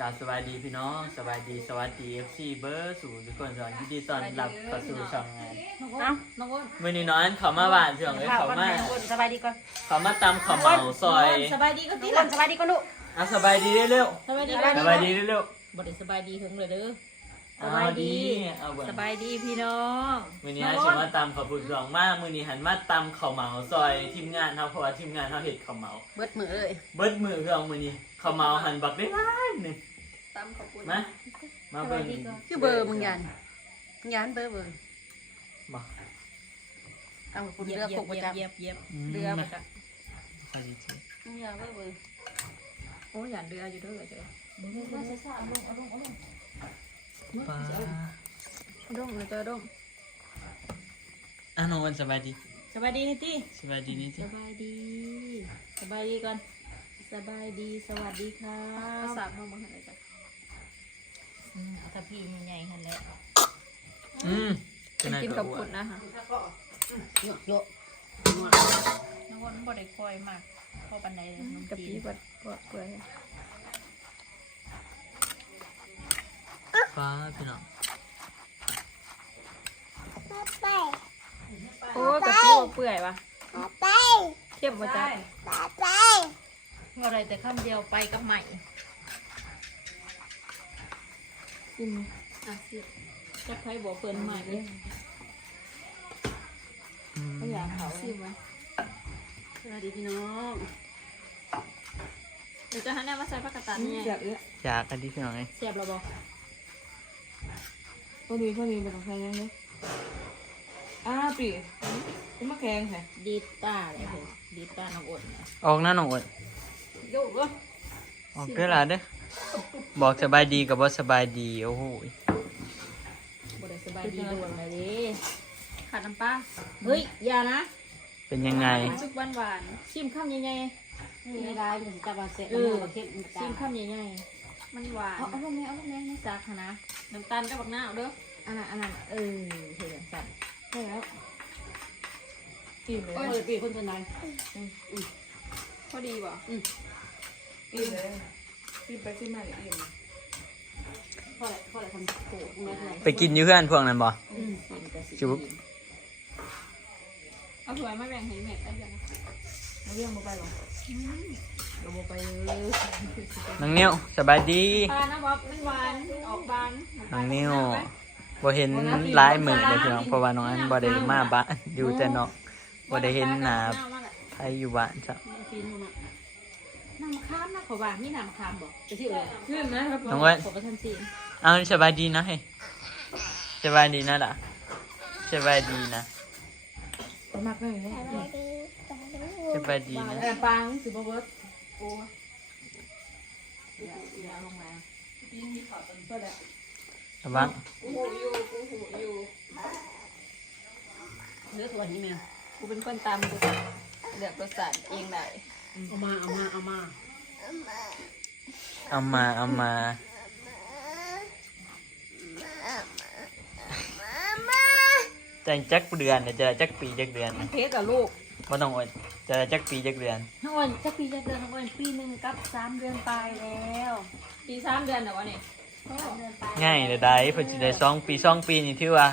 กราบสวัสดีพี่น้องสวัสดีสวัสดีFCเบอร์สู่ทุกคนสวัสดีตอนรับเข้าสู่ช่องงาน เอ้าน้องอ้น มื้อนี้น้อยเขามาบ้านพี่น้องเอ้ยเขามา น้องอ้นสบายดีก่อน เขามาตำข้าวเหมาซอย สบายดีก็ตีหลังสบายดีก็ลูก อ่ะสบายดีเร็ว สบายดี ๆสบายดีเร็ว บ่ได้สบายดีถึงเลยเด้อ ๆ สบายดี เอาเบิ่ง สบายดีพี่น้อง มื้อนี้สิมาตำข้าวปุ้นรองมากมื้อนี้หันมาตำข้าวเหมาซอยทีมงานเฮาเพราะว่าทีมงานเฮาเฮ็ดข้าวเหมา เบิดมือเลย เบิดมื้อพี่น้องมื้อนี้ข้าวเหมาหันบักได้หลายหนึง ตำขอบคุณ มาเบิ่ง คือเบอร์มึงยันเบอร์ บ่ เอาคุณเลือกปกประจำ เย็บเรือมาจ้ะ มึงยันเบอร์ โอ้ยอย่าเรืออยู่ด้วยเจ้ะ ปลา ดงเลยเจ้าดง อ่ะน้องวันสบายดี สบายดีนี่ติ สบายดีนี่ สบายดีสบายดีก่อนสบายดีสวัสดีค่ะสามห้องมาหันเลยจ้ะถ้าพี่ใหญ่ๆหันแล้ว กินกับคุณนะคะ โยก น้องอ้นบ่ได้คอยมากพอปันใดเลยน้อง กับ จี พี่บดเปื่อย ฟ้าพี่น้อง โอ้กับพี่บ่เปื่อยวะเข้มมาจ้ะเมื่อไรแต่คำเดียวไปกับใหม่ชิมอ่ะสิจะใครบอกเฟิร์นใหม่เลยก็อยากเขาชิมไหม สวัสดีพี่น้อง เดี๋ยวจะหันแนวมาใส่ผักกาดตันเนี่ย เสียบเยอะ อยากกันดิพี่น้องไง เสียบเราบอก พอดีเป็นของใครยังเนี่ยปีเป็นมะแขงค่ะ ดีต้าเลยผมดีต้าน้องอดนะ ออกหน้าน้องอด โยกวะ ออกด้วยล่ะเด้อบอกสบายดีกับว่าสบายดีโอ้โห บได้สบายดีด่วนเลยดิขาดน้ำปลาเฮ้ยอย่านะ เป็นยังไง ซุปหวานๆชิมข้ามยังไง ไม่ได้ถึงจะมาเสร็จ เอ แล้ว อ มาเค็ม ชิมข้ามยังไงมันหวานเอาลงแม่ไม่ซักนะน้ำตาลกับบักหน้าเอาเด้ออันนั้นเออเห็นสั่น ใช่แล้วกินเลยปีคนชนาย พอดีป่ะ กินเลยกินไปกินมาเลยอิ่มพ่ออะไรทำโขกมาเท่าไหร่ ไปกินอยู่เพื่อนพวกนั้นบ่ ชิมกระสี จุ๊บ เอาถ้วยมาแบ่งให้แม่ได้ยัง มาเรื่องมาไปหรอเราไปเลย น้องนิ้วสบายดี ปลานะบ๊อบมันหวานออกบาน น้องนิ้วบ่เห็นหลายมื้อเลยพี่น้องเพราะว่าน้องอันบ่ได้มาบ้านอยู่แต่นอกบ่ได้เห็นหน้าใครอยู่บ้านจ้ะ กินมันอ่ะ น้ำข้ามนะขอว่ามีน้ำข้ามบอก จะชื่ออะไรชื่อนะครับ น้องเว้ย ขอประทานซีน เอาสบายดีนะเฮ้ยสบายดีนะล่ะสบายดีนะ มากเลย สบายดีนะ ปังสิบเบิร์ด โอ้อย่าลงมา ระวัง เลือกตัวนี้แมว กูเป็นคนตามกูเลือกรสชาติเองได้ เอามา เอามาจะจักเดือนเนี่ยจะจักปีจักเดือนนะ เพชรกับลูก บ่ต้องอดจะจักปีจักเดือน ทั้งวันจะปีจะเดือนทั้งวันปีหนึ่งกับ3 เดือนปลายแล้วปี3 เดือนเหรอวะเนี่ย3 เดือนปลาย ง่ายเลยได้เพิ่นสิได้2 ปีนี่ถือว่า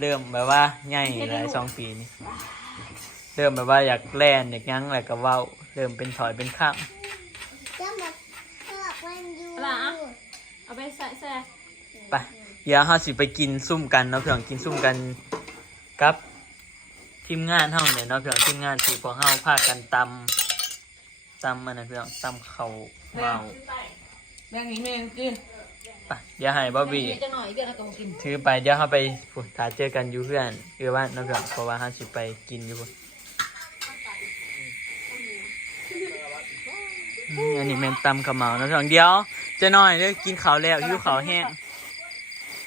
เริ่มแบบว่าง่ายเลย2 ปีนี่เริ่มแบบว่าอยากแล่นอยากหยั้งแล้วก็เว้าเริ่มเป็นถอยเป็นข้าม ล่ะเอาไปใส่แซ่ ไปเดี๋ยวเฮาสิไปกินซุ่มกันเนาะเพื่อนกินซุ่มกันกับทีมงานเฮาเนี่ยเนาะเพื่อนทีมงานสิพวกเฮาพากันตำอันนั้นเพื่อนตำข้าวเมา แรงนี้แมงกิน ไปเดี๋ยวให้บ๊อบบี้ จะหน่อยเดือนละก็กิน ถือไปเดี๋ยวเฮาไปพุ่นถ้าเจอกันอยู่เพื่อนบ้านเนาะเพื่อนเพราะว่าเฮาสิไปกินอยู่พุ่นอันนี้แม่นตำข้าวเมาเนาะเพื่อนเดี๋ยวจะหน่อยเด้อกินข้าวแล้วหิวข้าวแห้ง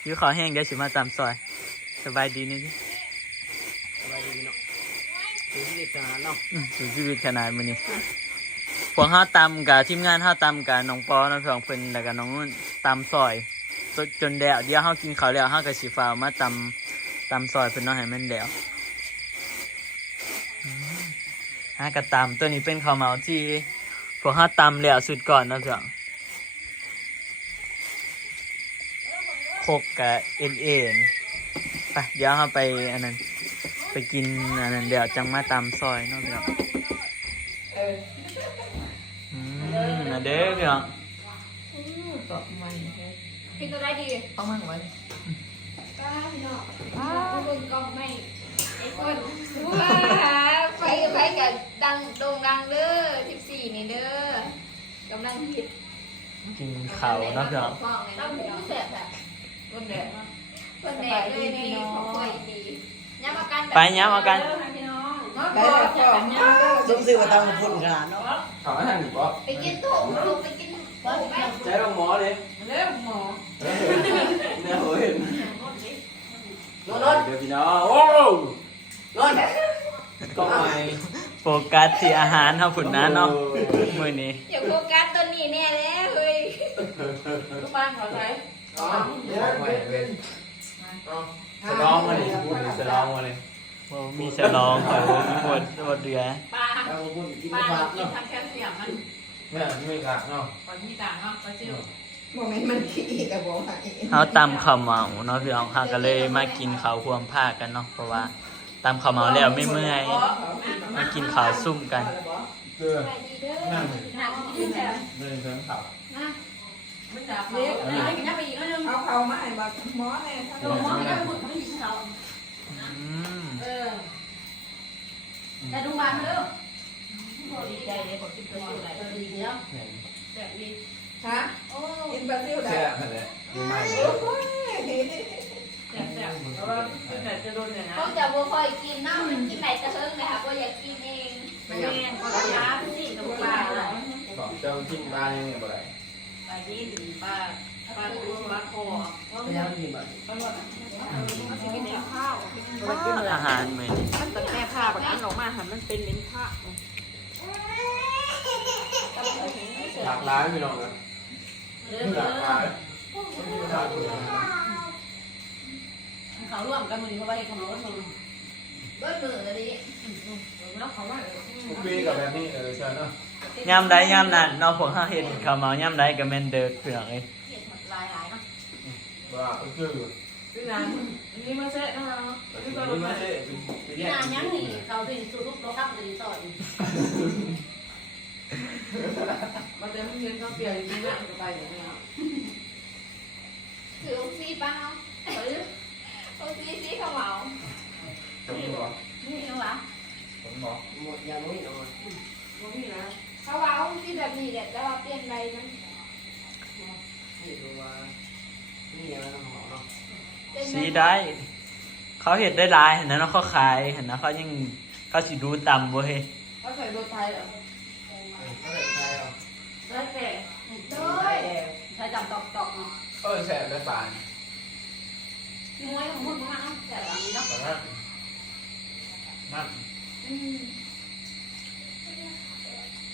เดี๋ยวสิมาตำซอยสบายดีนี่ดิ สบายดีเนาะดูชีวิตขนาดเนาะ สู่ชีวิตขนาดมื้อนี้พวกเฮาตำกับทีมงานเฮาตำกับน้องปอน้องสองเพิ่นแล้วก็น้องนุ่นตำซอยจนแล้วเดี๋ยวเฮากินข้าวแล้วเฮาก็สิฟ้าวมาตำซอยเพิ่นเนาะให้มันแล้วกระตำตัวนี้เป็นข้าวเหมาที่พวกเฮาตำแล้วสุดก่อนเนาะเพื่อน โคกกับเอ็นเอ็นไปเดี๋ยวเราไปอันนั้นไปกินอันนั้นเดี๋ยวจังมาตามซอยเนาะพี่น้องน่ะเด้อพี่น้อง ตอกมันแค่ กินตัวได้ดี เอามันไว้ ป้าพี่น้องป้าคนกองไม่ไอ้คนว้าไปกับดังโด่งดังเด้อ14นี่เด้อกำลังฮิต กินข้าวเนาะพี่น้อง ต้องผู้เสพแบบ ต้นแดด เพื่อนแดกเลยในของคอยดีย้ำอาการ ไปย้ำเอากัน พี่น้อง ได้แล้วก็ สมซื่อว่าต้องพุ่นขนาดเนาะ ถามว่าท่านหรือเปล่า ไปกินถุงลูกไปกินถุงไหม ใช้ลงหมอเลย เร็วหมอ เนี่ยเห็น รถ เดี๋ยวพี่น้องโอ้ รถ ก็ไม่ โฟกัสที่อาหารเท่าฝุ่นนะเนาะมื้อนี้ อย่าโฟกัสตัวนี้แน่แล้วเฮ้ย ลูกบ้านขอใช้ ไม่เป็นสลองมาดิพูดสลองมาเลย บ่มีฉลองข่อยบ่มีบทเรือ ปลา เอาพุ่นกิน ปลา ฝาก กิน เนาะ ทางแคลเซียมมัน เนี่ยไม่กลักเนาะ ก่อนที่ต่างเนาะไปซิว โมเมนต์มันขี้กับบ่ให้ เฮาตำข้าวเหมาเนาะพี่น้องเฮาก็เลยมากินข้าวพวมผ้ากันเนาะเพราะว่าตำข้าวเหมาแล้วไม่เมื่อยมากินข้าวซุ่มกัน เสื้อ ไปดีเด้อหนักกินแบบ เดินเส้นขับ นะ ไม่จับ เล็กไปกินน้ำไปอีกแล้วนึง เอาเขามาให้บักหมอแน่ถ้า ตัวมองไม่ได้พูดไม่ยินเขา แต่ดูบ้านมาเด้อดีใจเลยผมกินตัวอยู่หลายตัวดีเนาะแบบนี้ ฮะ โอ้ กินบาซิลได้ แซ่บเลยไม่ โอ้ยแซ่บๆเพราะว่าเป็นแต่จะโดนอย่างนั้ เขา น จะบ่ค่อยกินน้ำมันกินไหนจะเฮิงเลยค่ะก็อยากกินเอง ไม่แม่ก็ร้านสิกับปลา ของเจ้าทิ้งบ้านยังไงบ่ได้ ปลาที่ถึงปลาดูปลาคอ ไปแล้วนี่บัด ข้าว อาหารมื้อนี้ มันเป็นแม่ผ้าแบบนั้นออกมาหันมันเป็นลิ้นผ้า หลากหลายพี่น้องนะหลากหลาย เขาร่วมกันมือเขาไปเขาร่วมมือ เบิ้ลมือเลยดิ แล้วเขาว่า ทุกปีกับแบบนี้ใช่เนาะ ยามใดยามนั้นเนาะพวกเฮาเฮ็ดข้าวเหมายามใดก็แม่นเด้อพี่น้องเอ้ย เห็ดหมดลายหลายเนาะ ว่าก็คือ พี่นานนี่มาเซ็ตนะคะนี่ก็ นี่ มา ไม่ใช่ พี่นายังนี่เขาถึงสูรุปโลกับเลยต่อย มันจะไม่เห็นเขาเปลี่ยนจริงๆนะจะไปอย่างนี้ ถือองซีป้าเนาะองซีเขาเหมา ผมบอก นี่น้องหลาน ผมบอก หมดยังไม่นอน มันนี่นะ เขาว่าองซีแบบนี้แหละแต่ว่าเปลี่ยนใบมัน นี่ดูว่านี่ยังน้ำหอมเนาะ สีได้ เขาเฮ็ดได้หลายเห็นนะเนาะเขาขายเห็นนะเขายังเขาสิดูต่ำเว้ย เขาใส่รถไทยเหรอ ใช่เอา รถแก่ โดย ใช้จับตอกๆเนาะ แซ่บได้ปาน มวยของคุณมาเนาะแต่แบบนี้เนาะ แต่ว่านั่น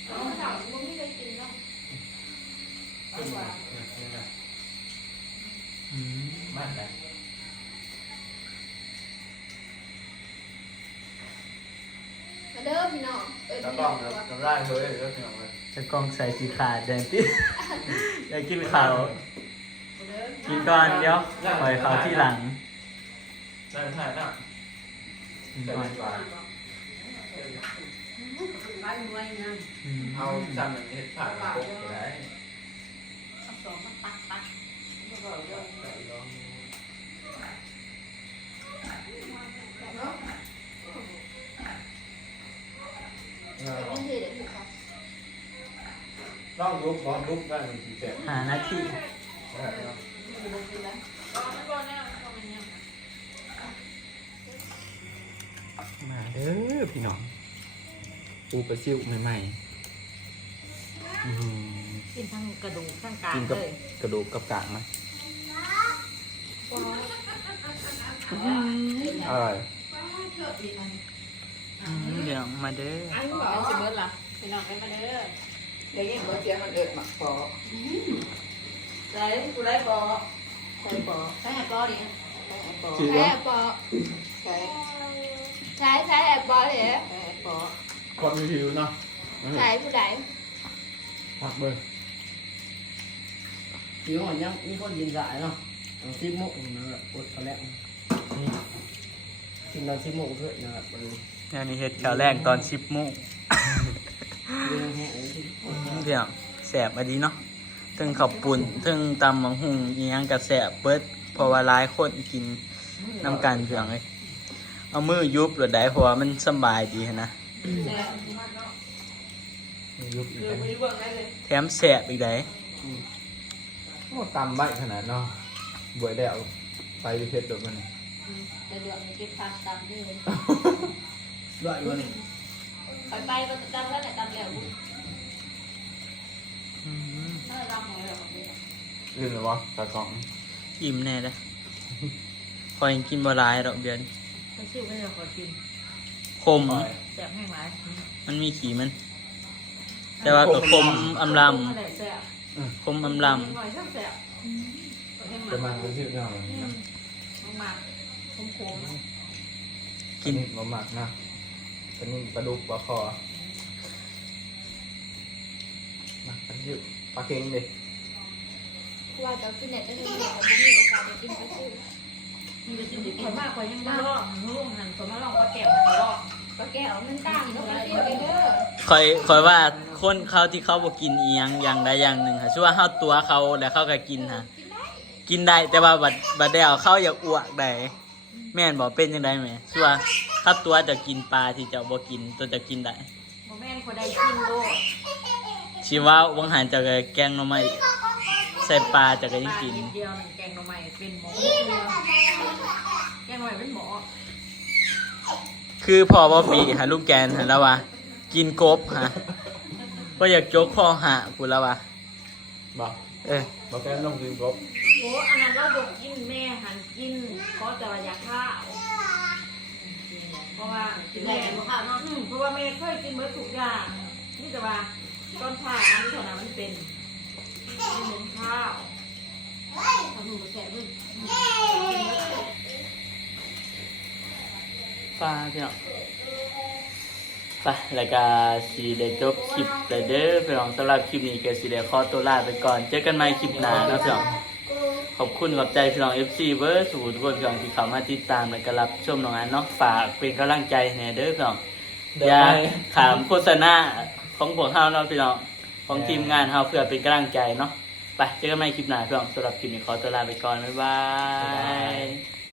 เขาถามว่าไม่เคยกินเนาะ ขึ้นมามั่นใจ มาเด้อพี่น้องเออ แล้ว พี่ ก็ น้อง น้ำลายเฮ้ยแล้วพี่น้องเลย จะกล้องใส่สีขาดแดงที่อยากกินข้าวกินก่อนเดี๋ยวปล่อยเขาที่หลัง ใช่ใช่น่ะ กิน แต่ ก่อ ไม่ น กว่า ร้านมวยนะ เอาจำมันเห็ดผ่านปุ๊บไปได้ สองมันปักปัก เป็นที่เด็ดถูกค่ะ ลองลุกลองลุกได้มันสีแสบ หาหน้าที่มาเด้อพี่น้องปูปลาซิวใหม่ๆอื้อหือ กินทั้งกระดูกทั้งกาง กินกับ เลย กระดูกกับกากมาอร่อยเดี๋ยวมาเด้อ อันนี้บอกจะเบิร์ดล่ะพี่น้องไปมาเด้อ เดี๋ยวนี้บ่เสียมันเอิดหมักปอ ใส่กูได้ปอ ใส่ปอ ใช้แอปเปิลดิ ปอ จริง ใช้ เหรอ แอปเปิล ใส่ ใช้แอปเปิลเหรอ ใส่ปอ ความมีผิวเนาะ ใช้ผู้ใด ผักเบอร์ ผิวมันยังมีคนยินสายเนาะ 10 โมงนะครับอดเขาแล้วกินตอน10 โมงเพื่อนนะครับมัน งานนี้เฮ็ดข้าวแรกตอน10 โมง เรื่องแห้งที่ เดี๋ยวแสบอะดีเนาะถึงข้าวปุ่นถึงตำบักหุ่งอีหยังก็แสบเบิดเพราะว่าหลายคนกินน้ำกันเพียงเลยเอามือยุบหรือได้เพราะว่ามันสำบายดีหั้นนะ ยุบอีก เดี๋ยว แล้ว ไม่เบิ่งได้เลย แถมแสบอีกได้ โอ้ตำใบขนาดเนาะบวยแล้วไปเพชรโดดมัน จะเดือดเก็บผักตามด้วย ด้วยมัน ไปก็ตามแล้วแต่ตามแล้วถ้าเราของเรา ลืมหรือวะตากล่อง อิ่มแน่เลยคอยกินบ่หลายดอกเดือน มันชื่อไม่ได้ขอกิน คม แซ่บแห้งหลาย มันมีขีมัน แต่ว่าก็คมอำล อะไรแซ่บ ำคมอำล หน่อยช่างแซ่บแห้ง จะ มา มันเป็นชื่อเงาเลยนะ มากๆคม กิน บะหมักนะเป็นนี่ปลาดุกปลาคอมาเป็นชื่อปลาเค็งดิ ว่าจะขึ้นเน็ตได้เลยแต่ไม่มีโอกาสได้กินไปซื้อ ๆมันจะกินดีมากกว่ายังมาล่องนุ่งหันตัวมาล่องปลาแก้วมาล่อง ปลาแก้วมันต่างกับปลาซิวเด้อ คอยว่าคนเขาที่เขาบ่กินอีหยังอย่างใดอย่างหนึ่งค่ะชื่อว่าเฮาตัวเขาแล้วเขาก็กินฮะกินได้แต่ว่าบัดเดียวเขาอยากอ้วกได้แม่นบอกเป็นยังไงแม่ชื่อว่าถ้าตัวจะกินปลาที่จะบ่กินตัวจะกินได้ โมแม่นคนใดกินโลด ชีว่าวังหันจะแกงหน่อไม้ใส่ปลาจะก็ยังกิน เดียวหนึ่งแกงหน่อไม้เป็นหมอแกงหน่อไม้เป็นหมอ คือพอบ่ปีหาลูกแกนหันแล้วว่ากินกบฮะก็อยากโจกคอหากูแล้วว่า บอก บอกแกลงกินกบ โอ้อันนั้นเราดกกินแม่หันกินเพราะจะระยะข้าวเพราะว่าแม่เพราะว่าแม่เคยกินเมื่อทุกอย่างนี่แต่ว่าต้นผ่าอันนี้เท่านั้นมันเป็นข้าวทำหนูแสบด้วย ปลาพี่น้องไปแล้วก็สีได้จบคลิปแต่เด้อพี่น้องสำหรับคลิปนี้ก็สีได้ขอตัวลาไปก่อนเจอกันใหม่คลิปหน้านะพี่น้องขอบคุณกับใจพี่น้อง FC เบอร์สู่ทุกคนพี่น้องที่เข้ามาติดตามและก็รับชมน้องอันเนาะฝากเป็นกำลังใจให้เด้อพี่น้องอย่าขามโฆษณาของพวกเฮาเนาะพี่น้องของทีมงานเฮาเพื่อเป็นกำลังใจเนาะไปเจอกันใหม่คลิปหน้าพี่น้องสำหรับคลิปนี้ขอตัวลาไปก่อนบ๊ายบาย